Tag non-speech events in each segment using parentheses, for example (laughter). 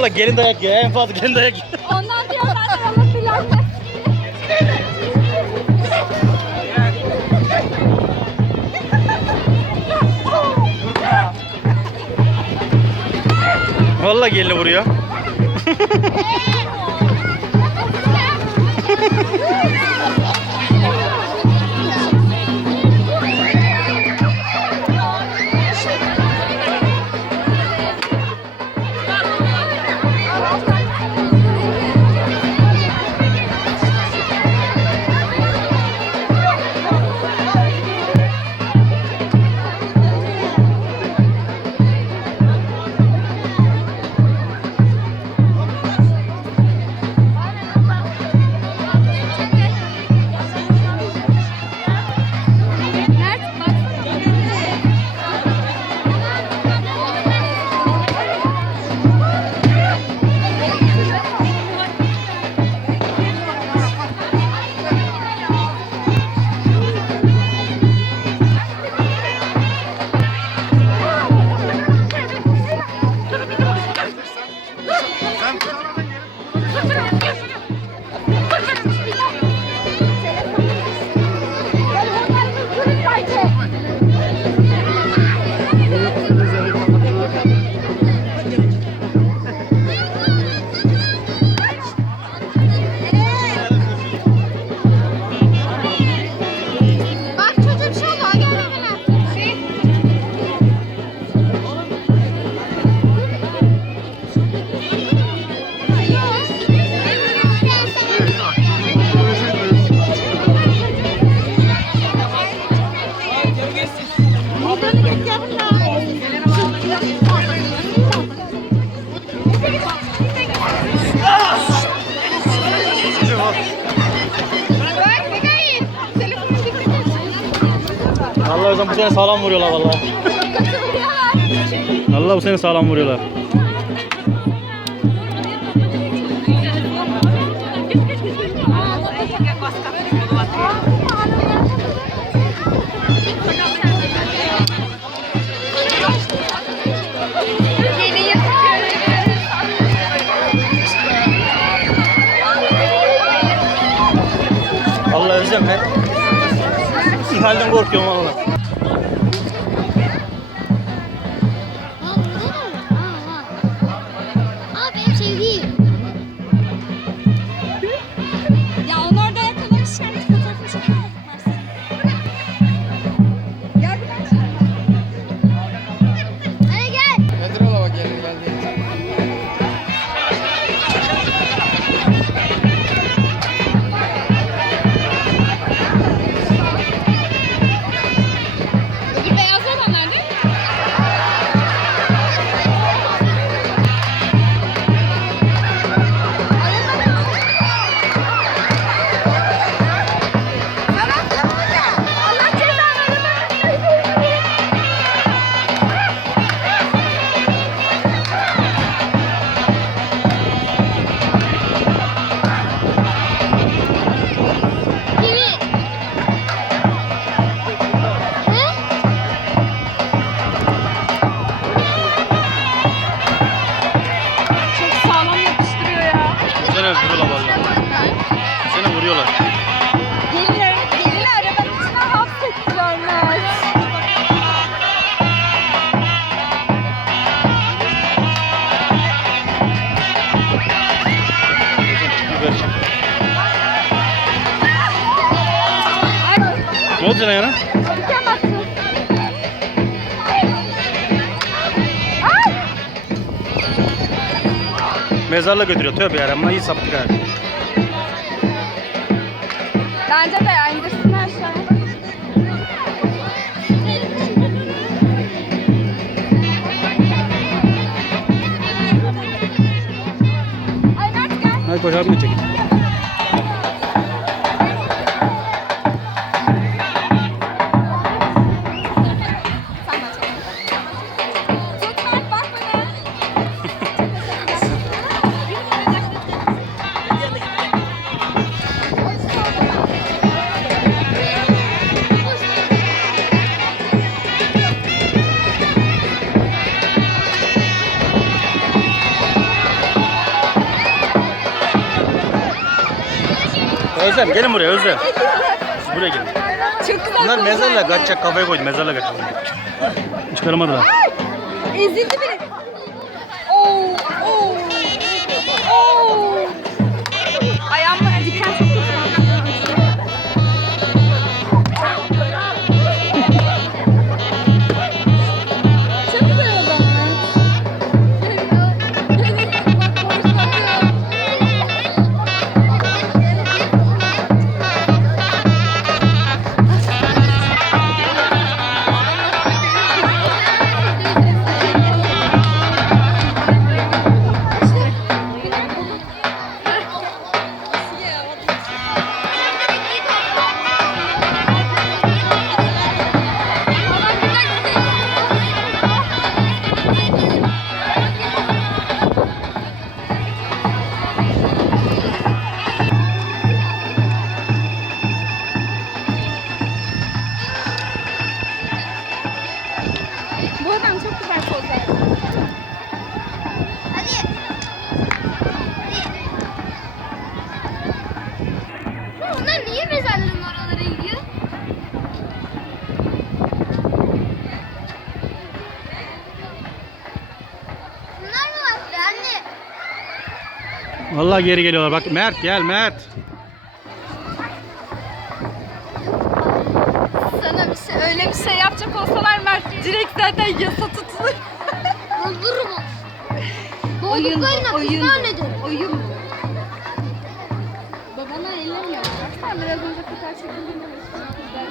Valla gelin dayak ya. En fazla gelin dayak ya. Ondan diyor zaten Allah filan. Valla gelini vuruyor. (laughs) (laughs) seni sağlam vuruyorlar vallahi. Allah bu seni sağlam vuruyorlar. Allah özlem ben. İhalden korkuyorum Allah. Mezarlığa götürüyor. Tövbe yarabbim. İyi saptık abi. Bence de ya indirsinler şu an. Ay koş abi de çek. Özlem gelin buraya Özlem. Siz buraya gelin. Çok güzel Bunlar mezarla kaçacak kafaya koydu. Mezarla kaçacak. Çıkaramadılar. Ezildi biri. Vallahi geri geliyorlar. Bak Mert gel Mert. Sana bir şey, öyle bir şey yapacak olsalar Mert direkt zaten yasa tutulur. (laughs) Öldürürüm onu. Oyun, oyun. Oyun. Babana ellemiyor. Sen biraz önce fotoğraf çekildiğinde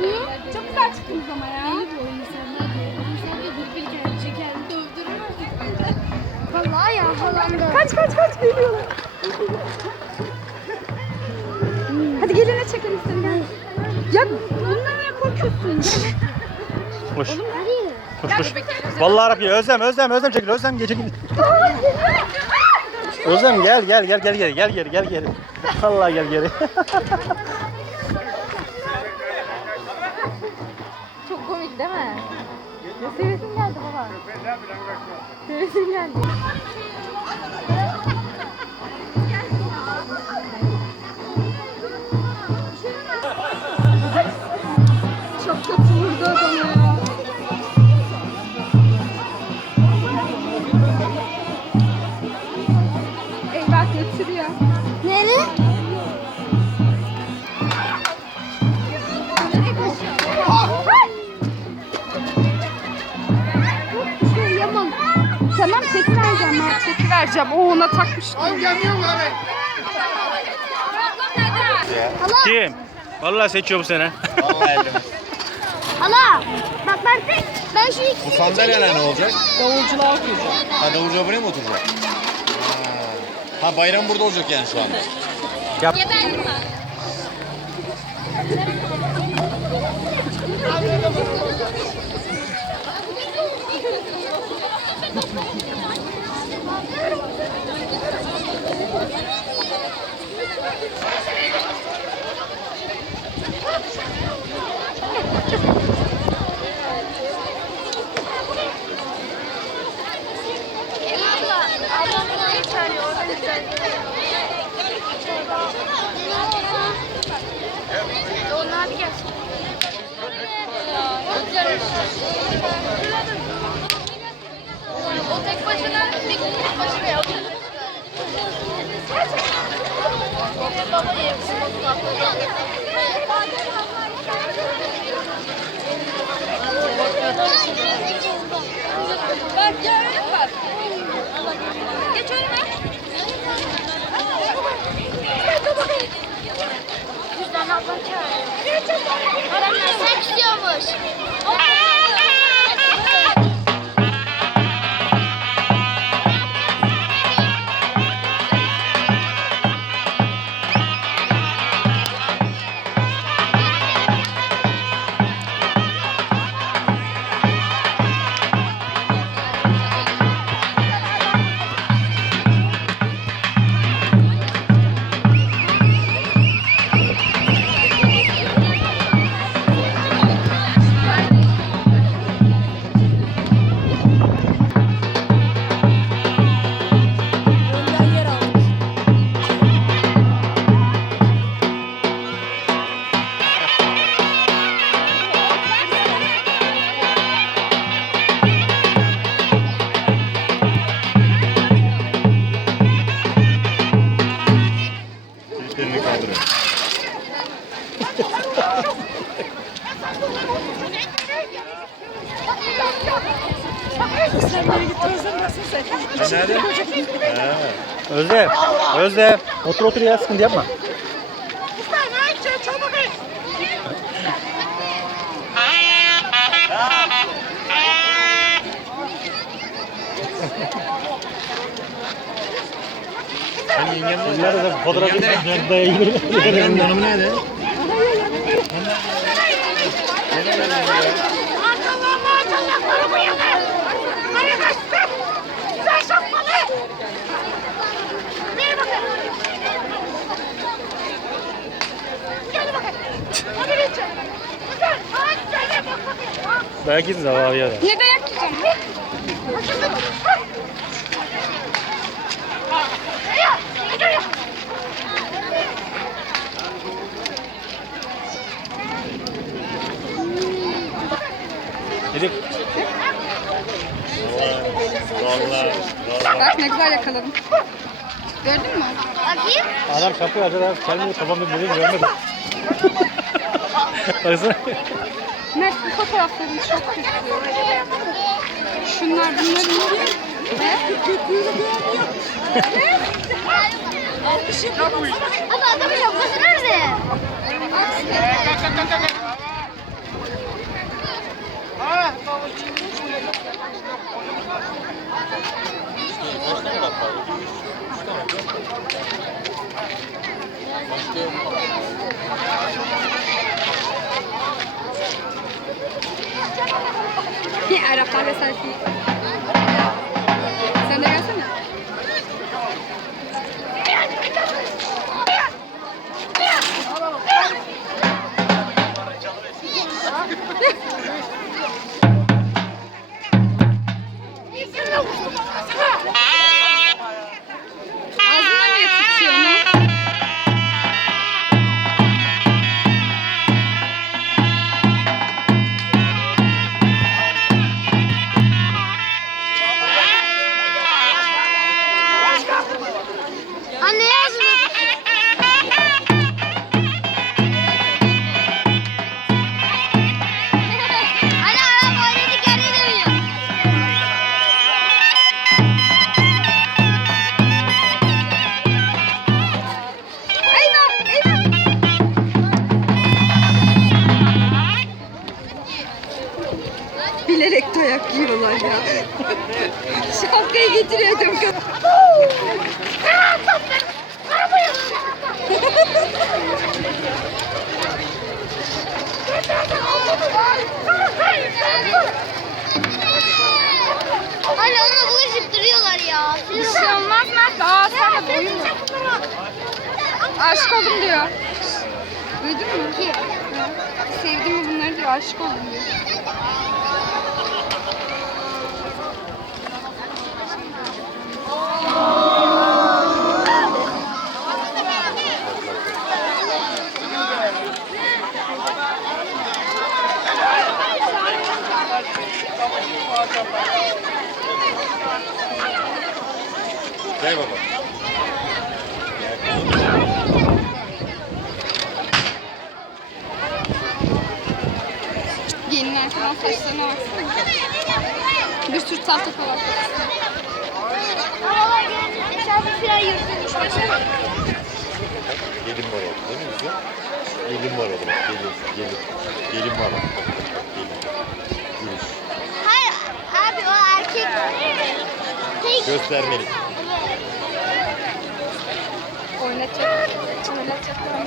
Niye? Çok güzel çıktınız ama ya. Vallahi ya. Kaç kaç kaç geliyorlar. Hadi gelene çekelim seni gel. Ya bundan ne korkuyorsun? Koş. Hadi. Koş koş. Vallahi Rabbi Özlem Özlem Özlem çekil Özlem gece gel. Özlem gel gel gel gel geri gel geri gel geri. Vallahi gel geri. (laughs) Çok komik değil mi? Ya sevesim geldi baba. Sevesim geldi. Çeki vereceğim ben çeki vereceğim. O ona takmış. Hala. Kim? Vallahi seçiyor bu sene. Vallahi elleme. Hala. Bak ben ben şu iki Bu sandalyeler ne olacak? Davulculuğa oturacak. Ha davulcular buraya mı oturacak? Ha. ha bayram burada olacak yani şu anda. Abla, ablamla bir O tek başına, tek başına yapıyor. Baba yemiş. Bak ya öyle bak. Geç önüne. Yüzden ablam çağır. Adamlar seks istiyormuş. Özlem. Otur otur ya sıkıntı yapma. Yengem ne? Bunlar da fotoğrafı Yengemin hanımı nerede? Dayak yediniz abi ya da. Ne dayak yiyeceğim? Gidip Vallahi. Bak ne güzel yakaladım. Gördün mü? Bakayım. adam kapıyı açar kendini kafamda dedi görmedim. (laughs) Baksana. Mert bu fotoğrafların çok kötü. Şunlar bunların ne? Ama adamın şapkası nerede? 三十。 안돼 Oyun mu? Aşık oldum diyor. Duydun mu? Ki. Sevdim mi bunları diyor. Aşık oldum diyor. Дай баба. Saçlarına baksana. Bir sürü tahta falan. Havalar gelince dışarıda filan yırtılmış. Gelin var orada değil mi bize? Gelin var orada bak gelin. Gelin. Gelin var bak. Gelin. Gülüş. Hayır abi o erkek. Tek. Göstermelik. Oynatacak. Oynatacak falan.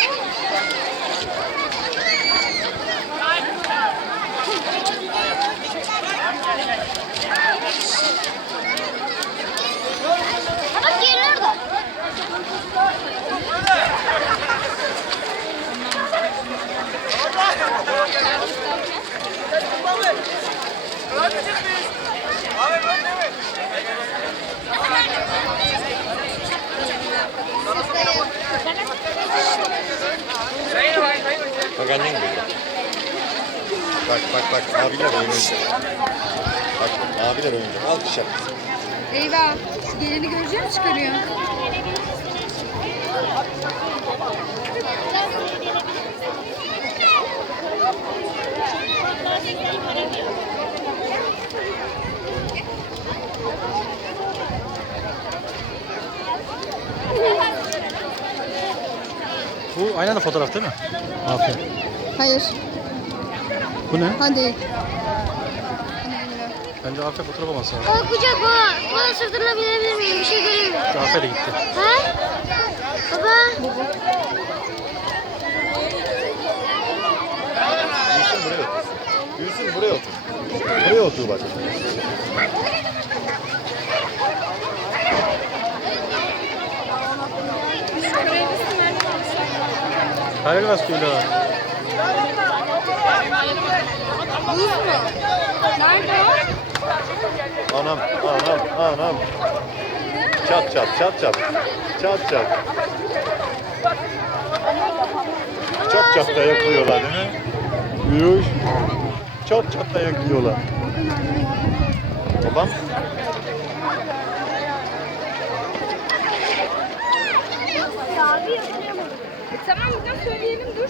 Gelini göreceğim çıkarıyor. Bu aynı anda fotoğraf değil mi? Aferin. Hayır. Bu ne? Hadi. Bence Aferin fotoğraf olması lazım. O kucak o. Bana sırtına binebilir miyim? Bir şey göremiyorum. Aferin gitti. Ha? Baba. Gülsün buraya otur. Gülsün buraya otur. Buraya otur bak. Hayır rastgele. Buz mu? Nerede o? Anam, anam, anam. Çat çat, çat çat. Çat çat. Çat çat da yakıyorlar değil mi? Yürüyüş. Çat çat da yakıyorlar. Babam? Tamam buradan söyleyelim dur.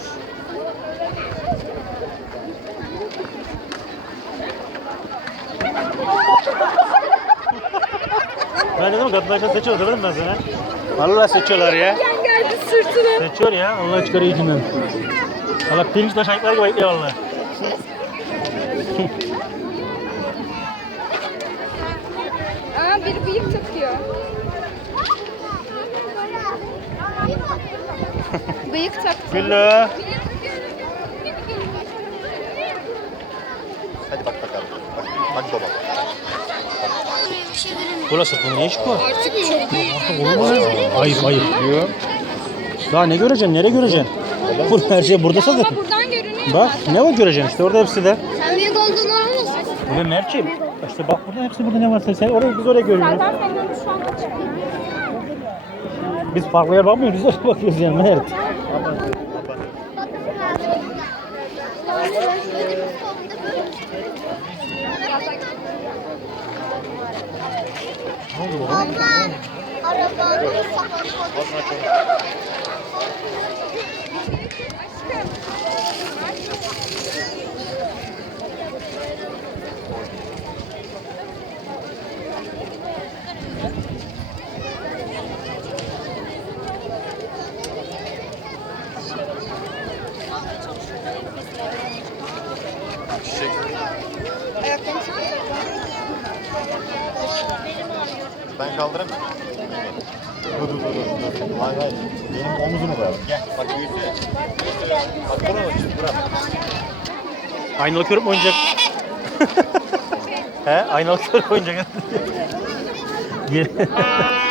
Ben dedim kadınlar için seçiyorlar demedim ben sana. Vallahi seçiyorlar ya. Gel geldi sırtına. Seçiyor ya. Allah çıkarıyor içinden. Valla pirinç taşaklar gibi bekliyor valla. Aa biri bıyık takıyor. Bıyık taktı. Güllü. Hadi bak bakalım. Bak, bak babam. Bir bu ne iş bu? Artık çok büyük. Olur mu? Hayır hayır. Yok. Daha ne göreceksin? Nereye göreceksin? Bu her şey burada Ama zaten. buradan görünüyor Bak ne var göreceksin işte orada hepsi de. Sen büyük olduğunu anlıyorsun. Ne Mert'ciğim? İşte bak burada hepsi burada ne varsa sen oraya biz oraya görüyoruz. Zaten senin şu an açık. Biz farklı yer bakmıyoruz biz oraya bakıyoruz yani Mert. Ne baba? Arabanın savaşı. Bakın açalım. Çiçek. Ayaklarını sıkıyor. Ben kaldırayım mı? Dur dur dur. dur. Hayır hayır. Benim omuzumu koyalım. Gel. Bak büyüsene. Bak buna bak şimdi bırak. Aynalı körük mü oynayacak? (laughs) He? Aynalı körük oynayacak. (laughs)